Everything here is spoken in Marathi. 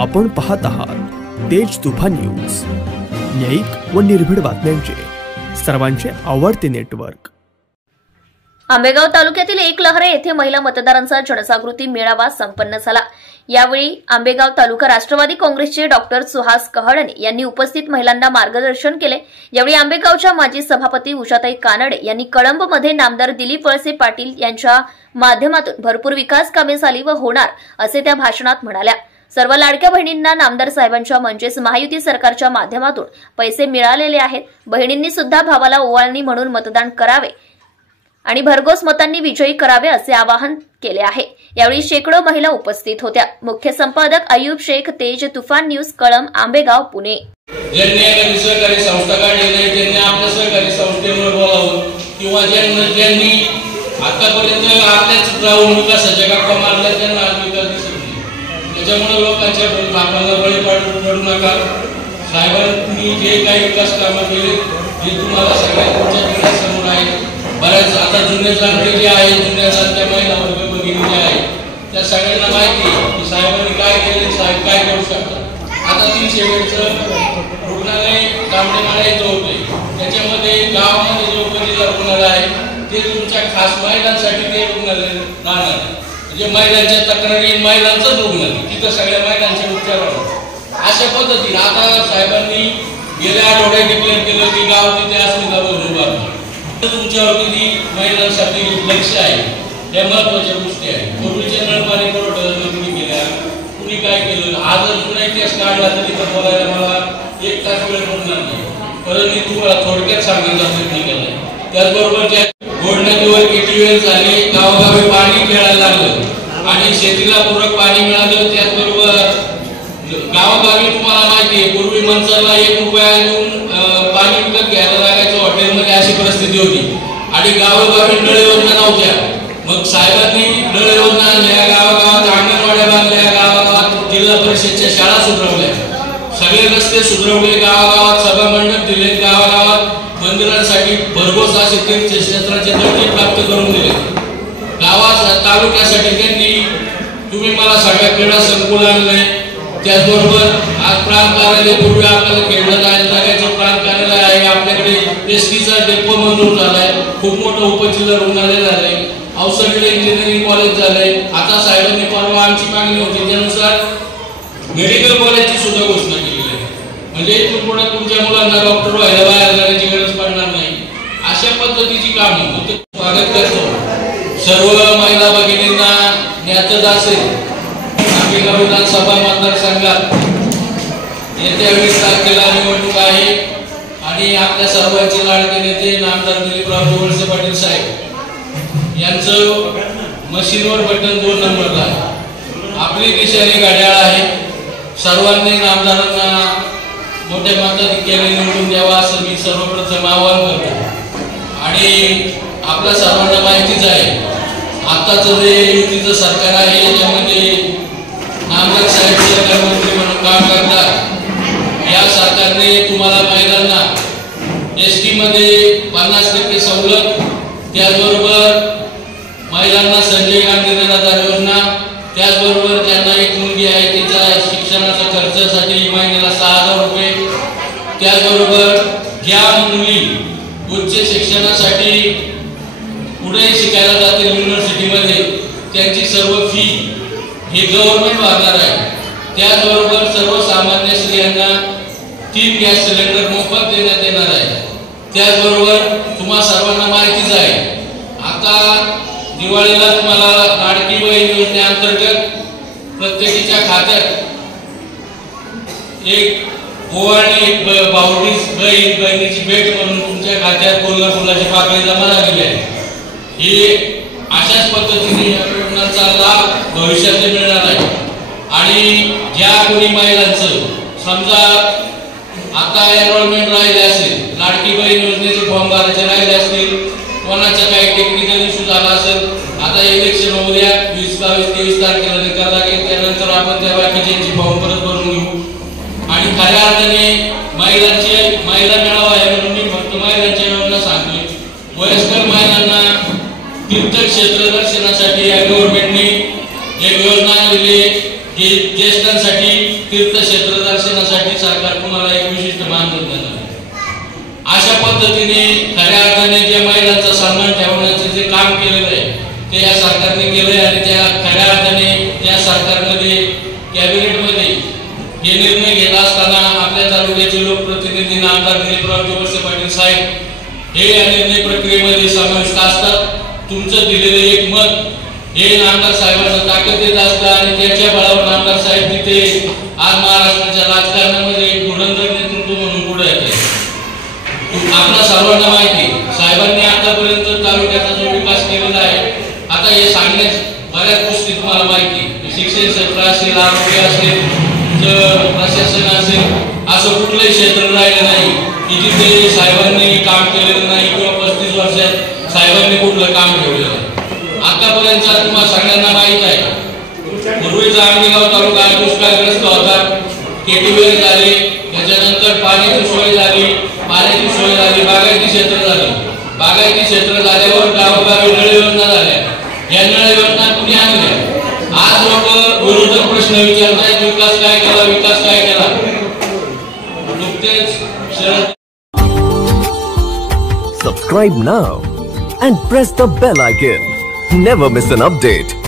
आपण पाहत आहात तेज तुफान न्यूज, न्यायिक व निर्भीड बातम्यांचे सर्वांचे आवडते नेटवर्क। आंबेगाव तालुक्यातील एकलहरे येथे महिला मतदारांचा जनजागृती मेळावा संपन्न झाला। यावेळी आंबेगाव तालुका राष्ट्रवादी काँग्रेसचे डॉक्टर सुहास कहळणे यांनी उपस्थित महिलांना मार्गदर्शन केले। यावेळी आंबेगावच्या माजी सभापती उषाताई कानडे यांनी कळंबमध्ये नामदार दिलीप वळसे पाटील यांच्या माध्यमातून भरपूर विकास कामे झाली व होणार असे त्या भाषणात म्हणाल्या। सर्व लाडक्या बहिणींना नामदार साहेबांच्या म्हणजेच महायुती सरकारच्या माध्यमातून पैसे मिळालेले आहेत। बहिणींनी सुद्धा भावाला ओवाळणी म्हणून मतदान करावे आणि भरघोस मतांनी विजयी करावे असे आवाहन केले आहे। यावेळी शेकडो महिला उपस्थित होत्या। मुख्य संपादक अयूब शेख, तेज तुफान न्यूज, कळंब, आंबेगाव, पुणे। ज्यांनी एखादी सहकारी संस्था काढली नाही, ज्यांनी आपल्या सहकारी संस्थेवर बोलावं किंवा ज्यांनी आतापर्यंत आपल्याच राहून विकासाच्या गप्पा मारल्या, त्यांना आज विकास दिसत नाही। त्याच्यामुळे लोकांच्या भागाला बळी पडू नका। साहेबांनी जे काही विकास कामं केले हे तुम्हाला सगळ्या तुमच्या समोर आहे। बऱ्याच आता जुन्या जाणते जे आहे, जुन्या जाणत्या महिला वर्ग भगिनी जे आहे, त्या सगळ्यांना माहिती की साहेबांनी काय केले, साहेब काय करू शकतात। आता 300 बेडचं रुग्णालय तांबडेमाळ्याचं होते, त्याच्यामध्ये गावामध्ये जो उपजिल्हा रुग्णालय आहे ते तुमच्या खास महिलांसाठी ते रुग्णालय राहणार, म्हणजे महिलांच्या तक्रारी महिलांचंच रुग्णालय, तिथं सगळ्या महिलांचे उपचार होतात। अशा पद्धतीने आता साहेबांनी गेल्या आठवड्यात डिक्लेअर केलं की गाव तिथे अस्मितावर उभारलं। तुमच्यावर किती महिलांसाठी लक्ष आहे, या महत्वाच्या गोष्टी आहेत। पूर्वीच्या नळपाणी पुरवठा तुम्ही केल्या, कुणी काय केलं, आज जुना इतिहास काढला तर तिथं बोलायला मला 1 तास वेळ पडणार नाही, परंतु मी तुम्हाला थोडक्यात सांगण्याचा प्रयत्न केलाय। त्याचबरोबर ज्या गोड नदीवर किती वेळ झाले, गावोगावी पाणी खेळायला लागलं आणि शेतीला पूरक पाणी मिळालं। त्याचबरोबर गावोगावी तुम्हाला माहिती आहे, पूर्वी माणसाला 1 रुपया देऊन पाणी विकत घ्यायला लागायचं हॉटेलमध्ये, अशी परिस्थिती होती आणि गावोगावी नळ योजना नव्हत्या। मग साहेबांनी नळ योजना आणल्या, गावागावात अंगणवाड्या बांधल्या, गावागावात जिल्हा परिषदच्या शाळा सुधरवल्या, सगळे रस्ते सुधरवले, गावागावात सभामंडप दिले, गावागावात मंदिरांसाठी भरघोस असे तीर्थक्षेत्राचे दर्जे प्राप्त करून दिले। गावात तालुक्यासाठी त्यांनी तुम्ही मला सगळ्या क्रीडा संकुल आणलंय। त्याचबरोबर आज प्रांत कार्यालय, पूर्वी आपल्याला खेळणं जागेचं प्रांत कार्यालय आहे, आपल्याकडे एसटीचा डेपो मंजूर झालाय, खूप मोठं उपजिल्हा रुग्णालय झालंय, औषधी इंजिनिअरिंग कॉलेज झालंय। आता साहेबांनी परवा आमची मागणी होती त्यानुसार मेडिकल कॉलेजची सुद्धा घोषणा केलेली आहे, म्हणजे इथून पुढे तुमच्या मुलांना डॉक्टर व्हायला बाहेर जाण्याची गरज पडणार नाही। अशा पद्धतीची कामं स्वागत करतो। सर्व महिला भगिनींना ज्ञातच असेल, आंबेगाव विधानसभा मतदारसंघात येत्या 20 तारखेला निवडणूक आहे आणि आपल्या सर्वांचे लाडके नेते नामदार दिलीपराव वळसे पाटील साहेब यांचं मशीनवर बटन 2 नंबरला आहे। आपली निशाणी घड्याळ आहे। सर्वांनी नामदारांना मोठ्या मताधिक्याने निवडून द्यावा असं मी सर्वप्रथम आवाहन करतो। आणि आपल्या सर्वांना माहितीच आहे, आताचं जे युतीचं सरकार आहे याच्यामध्ये नामदार साहेब मंत्री म्हणून काम करतात। या सरकारने तुम्हाला महिलांना एसटी मध्ये 50% सवलत, त्याचबरोबर महिलांना संजय गांधी निराधार योजना, त्याचबरोबर ज्यांना एक मुलगी आहे तिच्या शिक्षणाच्या खर्चासाठी महिन्याला 6000 रुपये, त्याचबरोबर ज्या मुली उच्च शिक्षणासाठी पुढे शिकायला जातील युनिव्हर्सिटीमध्ये त्यांची सर्व फी हे गव्हर्नमेंट भरणार आहे। त्याचबरोबर सर्वसामान्य स्त्रियांना 3 गॅस सिलेंडर मोफत देण्यात येणार आहे। त्याचबरोबर तुम्हा सर्वांना माहितीच आहे, आता दिवाळीला तुम्हाला लाडकी बहीण योजनेअंतर्गत प्रत्येकीच्या खात्यात एक ओवाळणी, एक भाऊबीज बहिणीची भेट म्हणून तुमच्या खात्यात फुलाची पाकळी जमा झालेली आहे। ही अशाच पद्धतीने या योजनांचा लाभ भविष्यात मिळणार आहे। आणि ज्या कोणी महिलांचं समजा आता एनरोलमेंट राहिले असेल, लाडकी बहीण योजनेचे फॉर्म भरायचे राहिले असतील, कोणाचं काही टेक्निकल इश्यू झाला असेल, आता इलेक्शन होऊ द्या, 20, 22, 23 तारखेला निकाल लागेल, त्यानंतर आपण त्या बाकीच्यांची फॉर्म परत भरून घेऊ। आणि खऱ्या अर्थाने महिला मेळावा आहे म्हणून मी फक्त महिलांच्या योजना सांगतोय। वयस्कर महिलांना तीर्थक्षेत्र दर्शनासाठी या गव्हर्नमेंटने एक योजना दिली, ज्येष्ठांसाठी पर्यटनासाठी तीर्थक्षेत्र दर्शनासाठी सरकार तुम्हाला एक विशिष्ट मानधन देणार. अशा पद्धतीने खऱ्या अर्थाने जे महिलांचा सन्मान ठेवण्याचं जे काम केलेलं आहे ते या सरकारने केलंय आणि त्या खऱ्या अर्थाने या सरकारमध्ये कॅबिनेटमध्ये हे निर्णय घेत असताना आपल्या तालुक्याचे लोकप्रतिनिधी आमदार दिलीपराव वळसे पाटील साहेब हे या निर्णय प्रक्रियेमध्ये समाविष्ट असतात. तुमचं दिलेलं एक मत हे आमदार साहेबांना ताकद देत असतं आणि त्याच्या बळावर आमदार साहेब तिथे आज महाराष्ट्राच्या राजकारणामध्ये एक धुरंधर नेतृत्व म्हणून पुढे येते. आपल्या सर्वांना माहिती साहेबांनी आतापर्यंत तालुक्याचा जो विकास केलेला आहे आता हे सांगण्यास बऱ्याच गोष्टी तुम्हाला माहिती शिक्षण क्षेत्र असेल आरोग्य असेल प्रशासन असेल असं कुठलंही क्षेत्र राहिलं नाही की जिथे साहेबांनी काम केलेलं नाही किंवा 35 वर्षात साहेबांनी कुठलं काम ठेवलेलं आहे. आतापर्यंत तुम्हाला सगळ्यांना माहित आहे पूर्वीचा आंबेगाव तालुका दुष्काळग्रस्त होता. केटीवेल झाले त्याच्यानंतर पाण्याची सोय झाली पाण्याची सोय झाली बागायती क्षेत्र झाली. बागायती क्षेत्र झाल्यावर गावोगावी नळ योजना झाल्या. या नळ योजना कुणी आणल्या. आज लोक विरोधक प्रश्न विचारतात विकास काय केला विकास काय केला. नुकतेच Subscribe now and press the bell icon. Never miss an update.